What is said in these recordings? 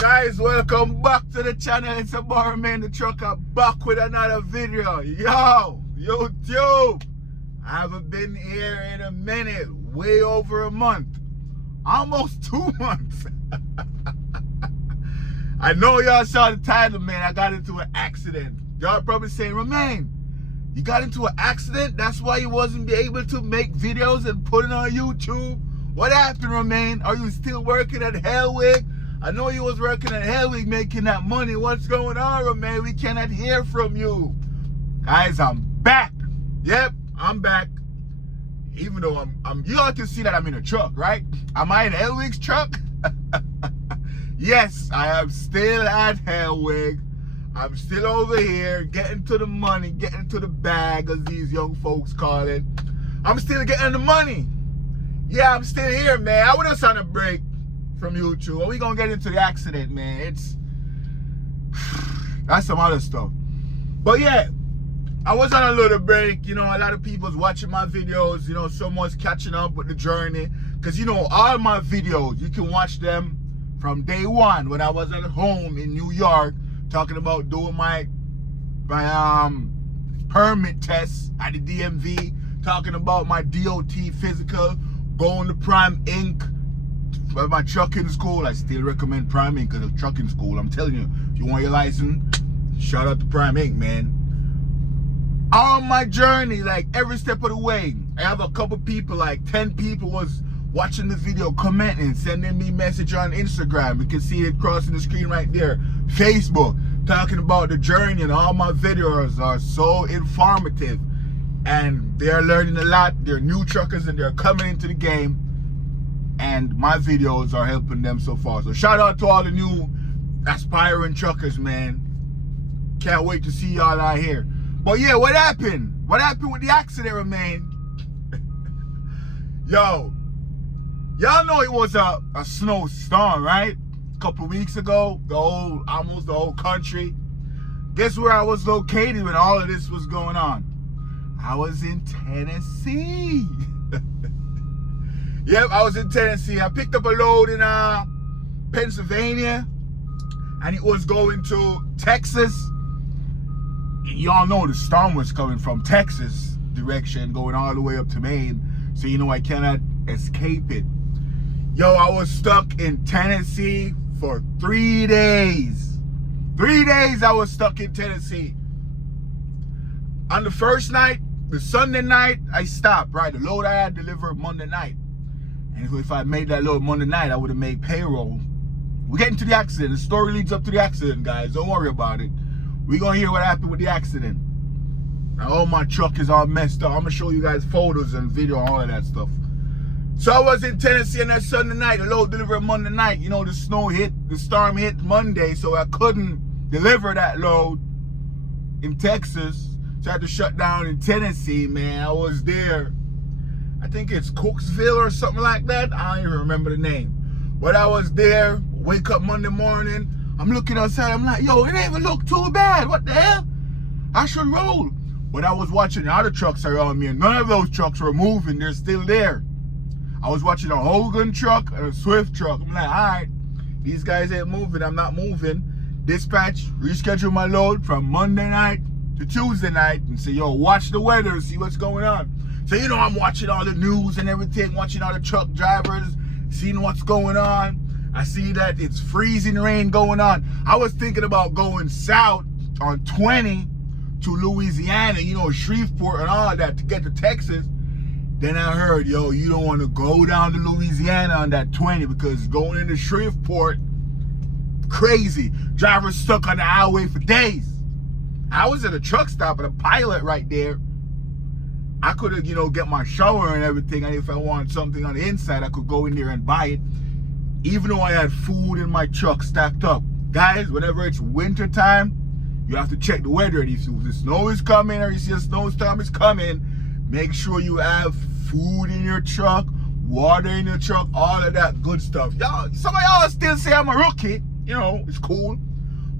Guys, welcome back to the channel. It's a Barman the Trucker back with another video. Yo, YouTube. I haven't been here in a minute. Way over a month. Almost 2 months. I know y'all saw the title, man. I got into an accident. Y'all probably saying, Romain, you got into an accident? That's why you wasn't able to make videos and put it on YouTube? What happened, Romain? Are you still working at Helwig? I know you was working at Helwig making that money. What's going on, Romain? We cannot hear from you. Guys, I'm back. Yep, I'm back. Even though you all can see that I'm in a truck, right? Am I in Helwig's truck? Yes, I am still at Helwig. I'm still over here getting to the money, getting to the bag, as these young folks call it. I'm still getting the money. Yeah, I'm still here, man. I was just on a break from YouTube. We gonna get into the accident, man. That's some other stuff. But yeah, I was on a little break. You know, a lot of people's watching my videos. You know, someone's catching up with the journey. Because, you know, all my videos, you can watch them from day one when I was at home in New York talking about doing my permit tests at the DMV, talking about my DOT physical, going to Prime Inc. for my trucking school. I still recommend Prime Inc. as a trucking school. I'm telling you, if you want your license, shout out to Prime Inc., man. On my journey, like every step of the way, I have a couple people, like 10 people was watching the video, commenting, sending me message on Instagram. You can see it crossing the screen right there. Facebook, talking about the journey, and all my videos are so informative. And they're learning a lot. They're new truckers and they're coming into the game. And my videos are helping them so far. So shout out to all the new aspiring truckers, man. Can't wait to see y'all out here. But yeah, what happened? What happened with the accident, Romain? Yo, y'all know it was a snowstorm, right? A couple weeks ago, almost the whole country. Guess where I was located when all of this was going on? I was in Tennessee. Yep, I was in Tennessee. I picked up a load in Pennsylvania, and it was going to Texas. And y'all know the storm was coming from Texas direction, going all the way up to Maine. So you know I cannot escape it. Yo, I was stuck in Tennessee for 3 days. 3 days I was stuck in Tennessee. On the first night, the Sunday night, I stopped, right? The load I had delivered Monday night. And if I made that load Monday night, I would have made payroll. We're getting to the accident. The story leads up to the accident, guys. Don't worry about it. We're going to hear what happened with the accident. Now, all my truck is all messed up. I'm going to show you guys photos and video and all of that stuff. So I was in Tennessee on that Sunday night. The load delivered Monday night. You know, the storm hit Monday, so I couldn't deliver that load in Texas. So I had to shut down in Tennessee, man. I was there. I think it's Cooksville or something like that. I don't even remember the name. But I was there, wake up Monday morning. I'm looking outside. I'm like, yo, it ain't even look too bad. What the hell? I should roll. But I was watching the other trucks around me, and none of those trucks were moving. They're still there. I was watching a Hogan truck and a Swift truck. I'm like, all right, these guys ain't moving. I'm not moving. Dispatch, reschedule my load from Monday night to Tuesday night and say, yo, watch the weather, see what's going on. So, you know, I'm watching all the news and everything, watching all the truck drivers, seeing what's going on. I see that it's freezing rain going on. I was thinking about going south on 20 to Louisiana, you know, Shreveport and all that to get to Texas. Then I heard, yo, you don't want to go down to Louisiana on that 20 because going into Shreveport, crazy. Drivers stuck on the highway for days. I was at a truck stop at a Pilot right there. I could have, you know, get my shower and everything. And if I wanted something on the inside, I could go in there and buy it. Even though I had food in my truck stacked up. Guys, whenever it's winter time, you have to check the weather. And if the snow is coming or you see a snowstorm is coming, make sure you have food in your truck, water in your truck, all of that good stuff. Y'all, some of y'all still say I'm a rookie. You know, it's cool.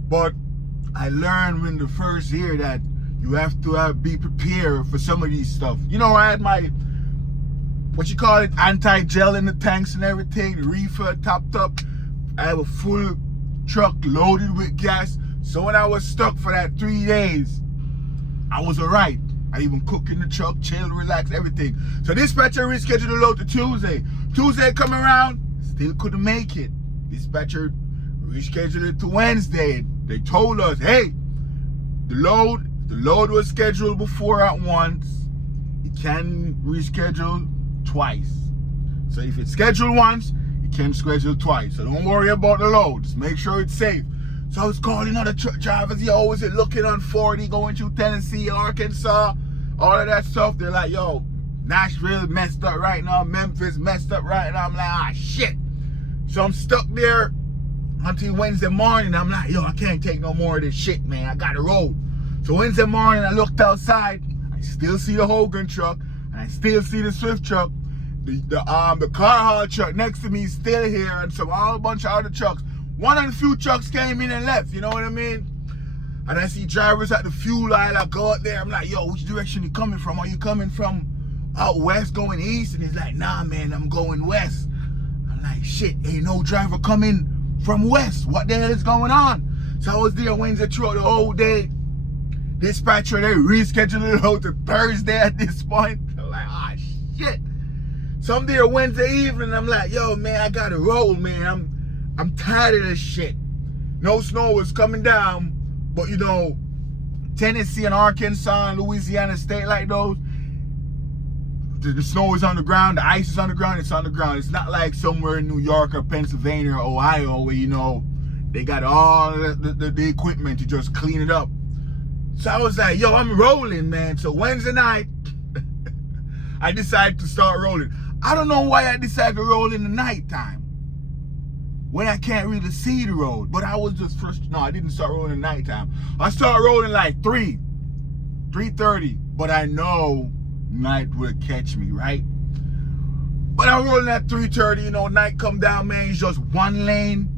But I learned in the first year that you have to be prepared for some of these stuff. You know, I had my what you call it, anti-gel in the tanks and everything, the reefer topped up. I have a full truck loaded with gas. So when I was stuck for that 3 days, I was alright. I even cook in the truck, chill, relax, everything. So dispatcher rescheduled the load to Tuesday. Tuesday come around, still couldn't make it. Dispatcher rescheduled it to Wednesday. They told us, hey, the load was scheduled before at once. It can reschedule twice. So if it's scheduled once, it can schedule twice. So don't worry about the load. Just make sure it's safe. So I was calling other truck drivers. Yo, is it looking on 40 going through Tennessee, Arkansas, all of that stuff? They're like, yo, Nashville messed up right now. Memphis messed up right now. I'm like, ah, shit. So I'm stuck there until Wednesday morning. I'm like, yo, I can't take no more of this shit, man. I gotta roll. So Wednesday morning, I looked outside. I still see the Hogan truck, and I still see the Swift truck. The car haul truck next to me is still here, and so a whole bunch of other trucks. One of the few trucks came in and left, you know what I mean? And I see drivers at the fuel aisle. I go out there, I'm like, yo, which direction you coming from? Are you coming from out west going east? And he's like, nah, man, I'm going west. I'm like, shit, ain't no driver coming from west. What the hell is going on? So I was there Wednesday throughout the whole day. Dispatcher, they rescheduled it out to Thursday at this point. I'm like, ah, shit. So I'm there Wednesday evening. I'm like, yo, man, I gotta roll, man. I'm tired of this shit. No snow was coming down, but you know, Tennessee and Arkansas and Louisiana State like those, the snow is on the ground, the ice is on the ground, it's on the ground. It's not like somewhere in New York or Pennsylvania or Ohio where, you know, they got all the equipment to just clean it up. So I was like, yo, I'm rolling, man. So Wednesday night, I decided to start rolling. I don't know why I decided to roll in the nighttime when I can't really see the road. But I was just frustrated. No, I didn't start rolling in the nighttime. I started rolling like 3:30. But I know night would catch me, right? But I'm rolling at 3:30, you know, night come down, man, it's just one lane.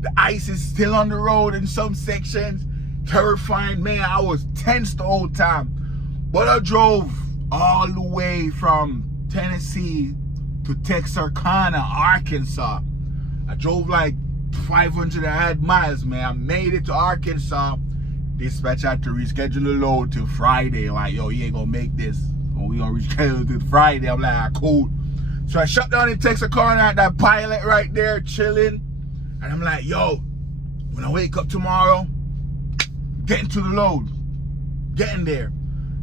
The ice is still on the road in some sections. Terrifying, man. I was tense the whole time. But I drove all the way from Tennessee to Texarkana, Arkansas. I drove like 500 and odd miles, man. I made it to Arkansas. Dispatch had to reschedule the load till Friday. Like, yo, you ain't gonna make this. We gonna reschedule it till Friday. I'm like, ah, cool. So I shut down in Texarkana at that pilot right there, chilling. And I'm like, yo, when I wake up tomorrow, getting to the load, getting there.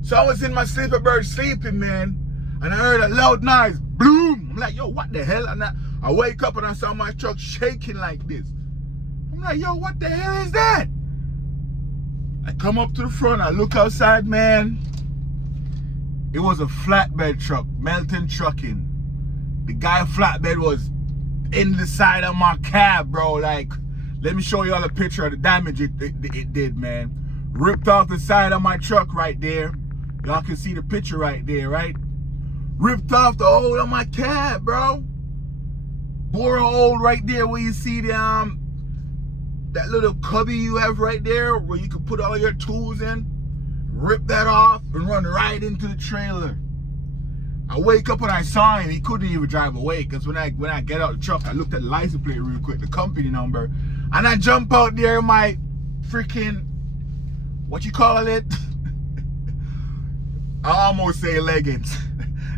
So I was in my sleeper bird sleeping, man, and I heard a loud noise, boom. I'm like, yo, what the hell? And I wake up and I saw my truck shaking like this. I'm like, yo, what the hell is that? I come up to the front, I look outside, man. It was a flatbed truck, Melton Trucking. The guy flatbed was in the side of my cab, bro. Like, let me show y'all a picture of the damage it did, man. Ripped off the side of my truck right there. Y'all can see the picture right there, right? Ripped off the hole of my cab, bro. Bore a hole right there where you see the that little cubby you have right there where you can put all your tools in. Rip that off and run right into the trailer. I wake up and I saw him. He couldn't even drive away because when I get out the truck, I looked at the license plate real quick, the company number, and I jump out there in my freaking, what you call it? I almost say leggings.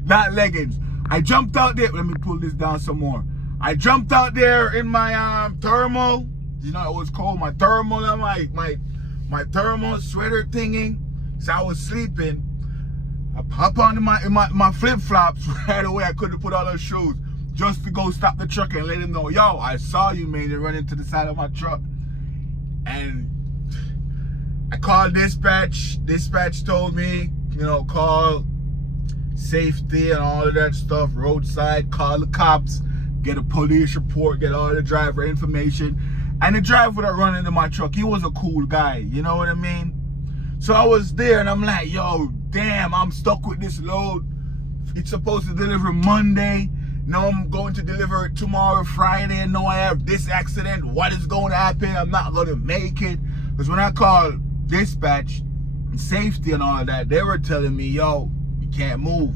Not leggings. I jumped out there. Let me pull this down some more. I jumped out there in my thermal. You know, it was cold. My thermal and my thermal sweater thingy. So I was sleeping. I pop on my flip-flops right away. I couldn't put on those shoes just to go stop the truck and let him know, yo, I saw you, man. You run into the side of my truck. And I called dispatch. Dispatch told me, you know, call safety and all of that stuff, roadside, call the cops, get a police report, get all the driver information. And the driver that run into my truck, he was a cool guy, you know what I mean? So I was there and I'm like, yo, damn, I'm stuck with this load. It's supposed to deliver Monday. Now I'm going to deliver it tomorrow, Friday, and now I have this accident. What is going to happen? I'm not going to make it. Because when I called dispatch and safety and all of that, they were telling me, yo, you can't move.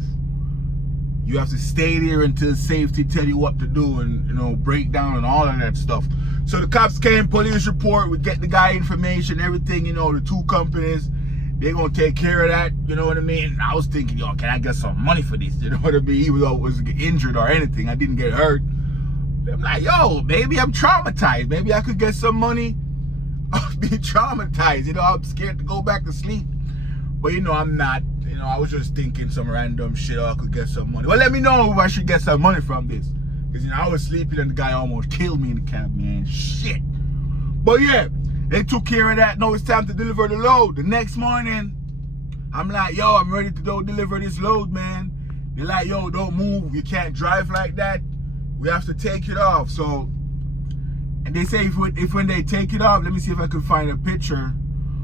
You have to stay there until safety tell you what to do and, you know, break down and all of that stuff. So the cops came, police report, we get the guy information, everything, you know, the two companies, they're going to take care of that, you know what I mean? I was thinking, yo, can I get some money for this? You know what I mean? Even though I wasn't injured or anything, I didn't get hurt. I'm like, yo, maybe I'm traumatized. Maybe I could get some money off being traumatized. You know, I'm scared to go back to sleep. But, you know, I'm not. You know, I was just thinking some random shit. I could get some money. Well, let me know if I should get some money from this. Because, you know, I was sleeping and the guy almost killed me in the cab, man. Shit. But, yeah, they took care of that. No, it's time to deliver the load. The next morning, I'm like, yo, I'm ready to go deliver this load, man. They're like, yo, don't move. You can't drive like that. We have to take it off. So, and they say if when they take it off, let me see if I can find a picture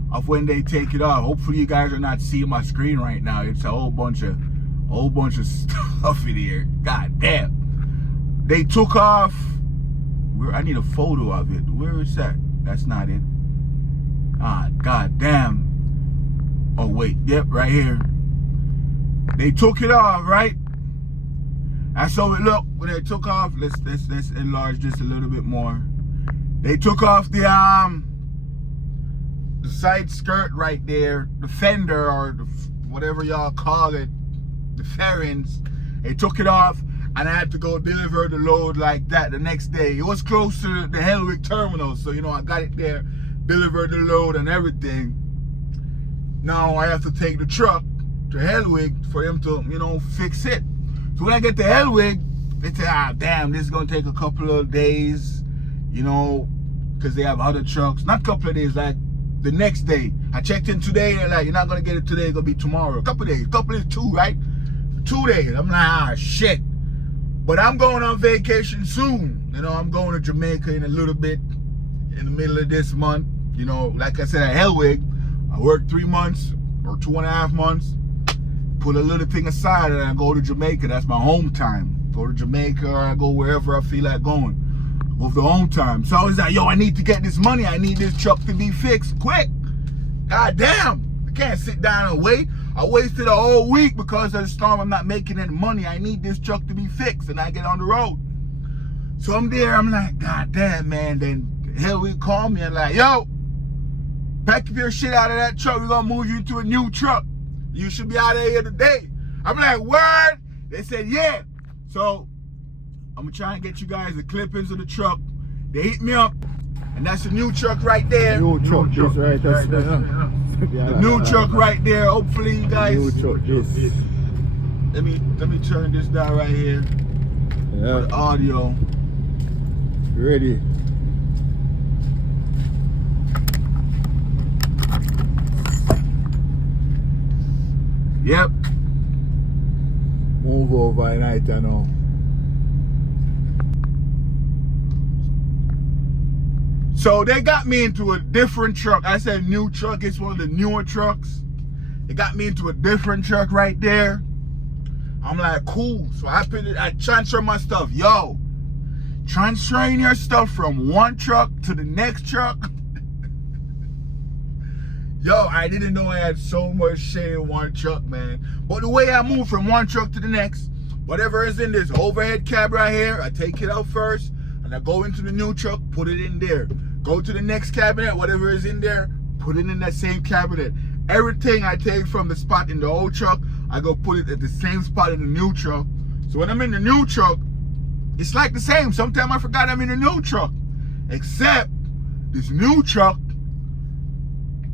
of when they take it off. Hopefully you guys are not seeing my screen right now. It's a whole bunch of stuff in here. God damn. They took off. I need a photo of it. Where is that? That's not it. Ah, god damn. Oh wait, yep, right here. They took it off, right? And so it look when they took off. Let's enlarge this a little bit more. They took off the side skirt right there, the fender or the, whatever y'all call it, the fairings. They took it off, and I had to go deliver the load like that the next day. It was close to the Helwig terminal, so you know I got it there, delivered the load and everything. Now I have to take the truck to Helwig for them to, you know, fix it. So when I get to Helwig, they say, ah, damn, this is gonna take a couple of days, you know, because they have other trucks. Not a couple of days, like the next day. I checked in today, they're like, you're not gonna get it today, it's gonna be tomorrow. A couple of days, a couple of 2, right? 2 days. I'm like, ah, shit. But I'm going on vacation soon. You know, I'm going to Jamaica in a little bit, in the middle of this month. You know, like I said, at Helwig, I worked 3 months or 2.5 months. Put a little thing aside and I go to Jamaica. That's my home time. Go to Jamaica or I go wherever I feel like going. Go for the home time. So I was like, yo, I need to get this money. I need this truck to be fixed quick. God damn. I can't sit down and wait. I wasted a whole week because of the storm. I'm not making any money. I need this truck to be fixed and I get on the road. So I'm there. I'm like, God damn, man. Then Helwig called me and like, yo, pack your shit out of that truck. We're going to move you to a new truck. You should be out of here today. I'm like, word? They said, yeah. So I'm going to try and get you guys the clippings of the truck. They hit me up. And that's the new truck right there. New truck, this right. That's the new truck right there. Hopefully you guys. New truck, this. Let me turn this down right here. Yeah. For the audio. Ready. Yep. Move over night, I know. So they got me into a different truck. I said new truck. It's one of the newer trucks. They got me into a different truck right there. I'm like, cool. So I transfer my stuff. Yo, transferring your stuff from one truck to the next truck. Yo, I didn't know I had so much shit in one truck, man. But the way I move from one truck to the next, whatever is in this overhead cab right here, I take it out first, and I go into the new truck, put it in there. Go to the next cabinet, whatever is in there, put it in that same cabinet. Everything I take from the spot in the old truck, I go put it at the same spot in the new truck. So when I'm in the new truck, it's like the same. Sometimes I forgot I'm in the new truck. Except this new truck,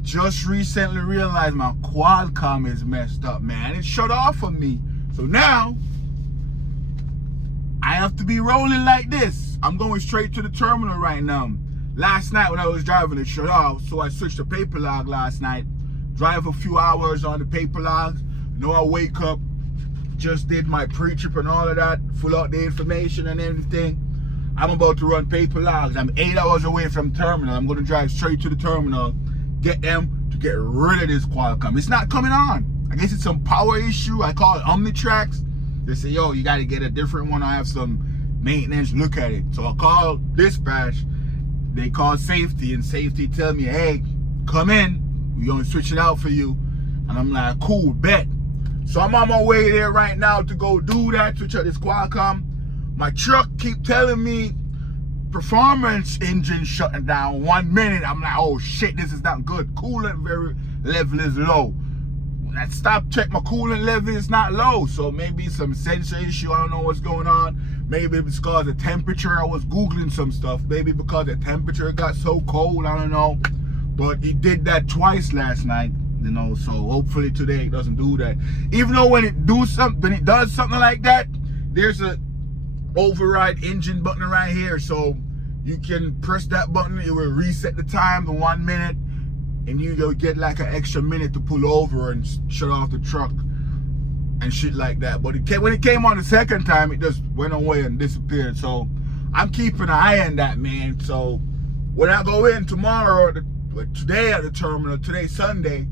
just recently realized my Qualcomm is messed up, man. It shut off on me. So now, I have to be rolling like this. I'm going straight to the terminal right now. Last night when I was driving, it shut off. So I switched to paper log last night. Drive a few hours on the paper logs. You know, I wake up, just did my pre-trip and all of that, full out the information and everything. I'm about to run paper logs. I'm 8 hours away from terminal. I'm going to drive straight to the terminal, get them to get rid of this Qualcomm. It's not coming on. I guess it's some power issue. I call it Omnitrax. They say, yo, you got to get a different one. I have some maintenance, look at it. So I call dispatch. They call safety, and safety tell me, hey, come in. We're going to switch it out for you. And I'm like, cool, bet. So I'm on my way there right now to go do that, switch out this Qualcomm. My truck keep telling me performance engine shutting down 1 minute. I'm like, oh shit, this is not good. Coolant level is low. When I stop, check my coolant level, it's not low. So maybe some sensor issue, I don't know what's going on. Maybe it's because of the temperature. I was Googling some stuff. Maybe because the temperature got so cold, I don't know. But it did that twice last night, you know, so hopefully today it doesn't do that. Even though when it does something like that, there's a override engine button right here. So you can press that button, it will reset the time to 1 minute, and you'll get like an extra minute to pull over and shut off the truck and shit like that. But when it came on the second time, it just went away and disappeared. So I'm keeping an eye on that, man. So when I go in tomorrow, today at the terminal, today Sunday,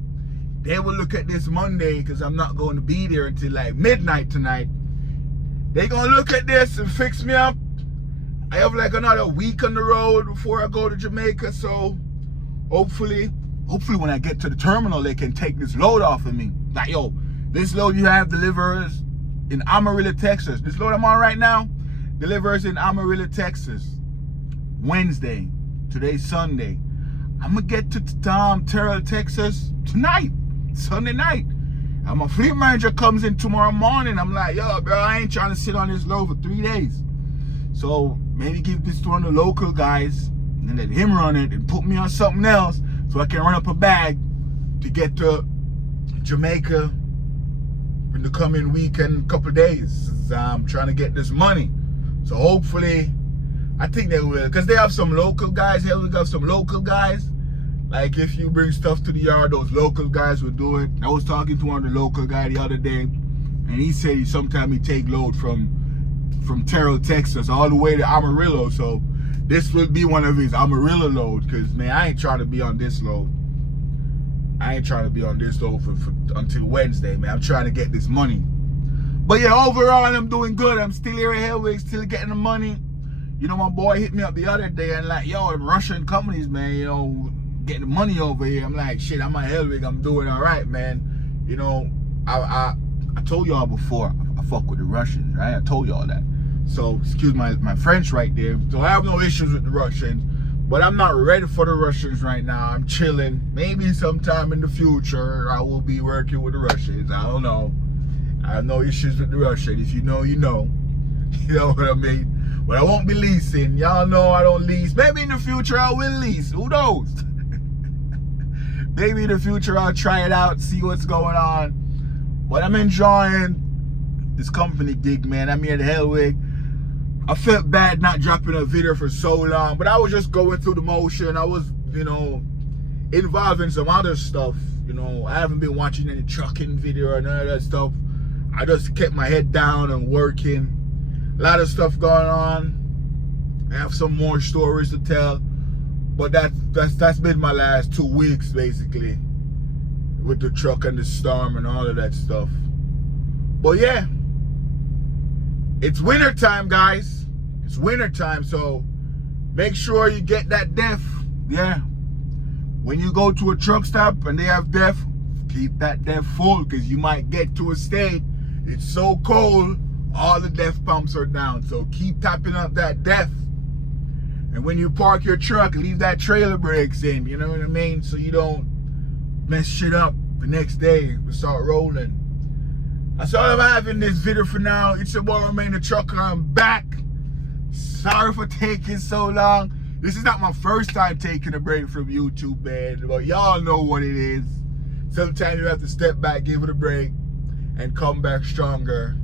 they will look at this Monday because I'm not going to be there until like midnight tonight. They gonna look at this and fix me up. I have like another week on the road before I go to Jamaica, so hopefully when I get to the terminal, they can take this load off of me. Like, yo, this load you have delivers in Amarillo, Texas. This load I'm on right now delivers in Amarillo, Texas. Wednesday. Today's Sunday. I'm gonna get to Terrell, Texas tonight, Sunday night. And my fleet manager comes in tomorrow morning. I'm like, yo, bro, I ain't trying to sit on this load for 3 days. So maybe give this to one of the local guys and let him run it and put me on something else so I can run up a bag to get to Jamaica in the coming week and couple of days. I'm trying to get this money. So hopefully, I think they will, because they have some local guys. Helwig have some local guys. Like if you bring stuff to the yard, those local guys will do it. I was talking to one of the local guy the other day, and he said sometimes he take load from Terrell, Texas, all the way to Amarillo. So this will be one of his Amarillo loads, because man, I ain't trying to be on this load. I ain't trying to be on this load until Wednesday, man. I'm trying to get this money. But yeah, overall, I'm doing good. I'm still here at Helwig, still getting the money. You know, my boy hit me up the other day and like, yo, them Russian companies, man, you know, getting the money over here. I'm like, shit, I'm at Helwig, I'm doing all right, man. You know, I told y'all before, I fuck with the Russians, right? I told y'all that. So, excuse my French right there. So I have no issues with the Russians, but I'm not ready for the Russians right now. I'm chilling. Maybe sometime in the future, I will be working with the Russians. I don't know. I have no issues with the Russians. If you know, you know. You know what I mean? But I won't be leasing. Y'all know I don't lease. Maybe in the future I will lease. Who knows? Maybe in the future I'll try it out, see what's going on. But I'm enjoying this company gig, man. I'm here at Helwig. I felt bad not dropping a video for so long, but I was just going through the motion. I was, you know, involved in some other stuff. You know, I haven't been watching any trucking video or none of that stuff. I just kept my head down and working. A lot of stuff going on. I have some more stories to tell, but that's been my last 2 weeks basically, with the truck and the storm and all of that stuff. But yeah, it's winter time, guys. It's winter time, so make sure you get that DEF. Yeah, when you go to a truck stop and they have DEF, keep that DEF full, because you might get to a state it's so cold, all the DEF pumps are down. So keep tapping up that DEF. And when you park your truck, leave that trailer brakes in, you know what I mean? So you don't mess shit up the next day. We start rolling. That's all I'm having this video for now. It's your boy, Remain the Trucker. I'm back. Sorry for taking so long. This is not my first time taking a break from YouTube, man. But y'all know what it is. Sometimes you have to step back, give it a break, and come back stronger.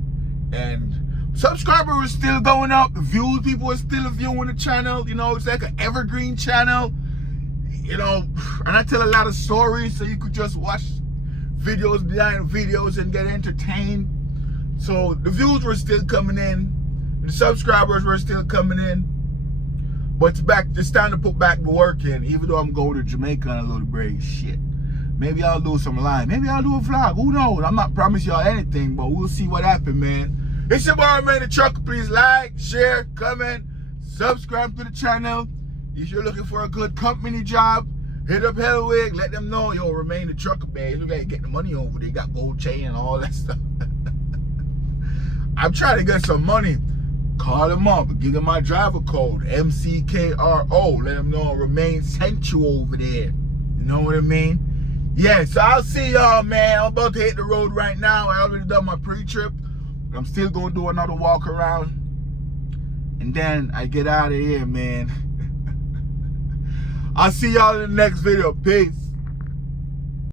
And subscribers are still going up. Views, people are still viewing the channel. You know, it's like an evergreen channel. You know, and I tell a lot of stories, so you could just watch videos behind videos and get entertained. So the views were still coming in, the subscribers were still coming in. But it's time to put back the work in, even though I'm going to Jamaica on a little break. Shit. Maybe I'll do some live. Maybe I'll do a vlog. Who knows? I'm not promising y'all anything, but we'll see what happens, man. It's your boy, Man the Trucker. Please like, share, comment, subscribe to the channel. If you're looking for a good company job, Hit up Helwig, let them know, yo, remain the trucker, man. Look like you get the money over there. Got gold chain and all that stuff. I'm trying to get some money. Call them up, give them my driver code, MCKRO. Let them know Remain sent you over there. You know what I mean? Yeah, so I'll see y'all, man. I'm about to hit the road right now. I already done my pre-trip. I'm still gonna do another walk around. And then I get out of here, man. I'll see y'all in the next video. Peace.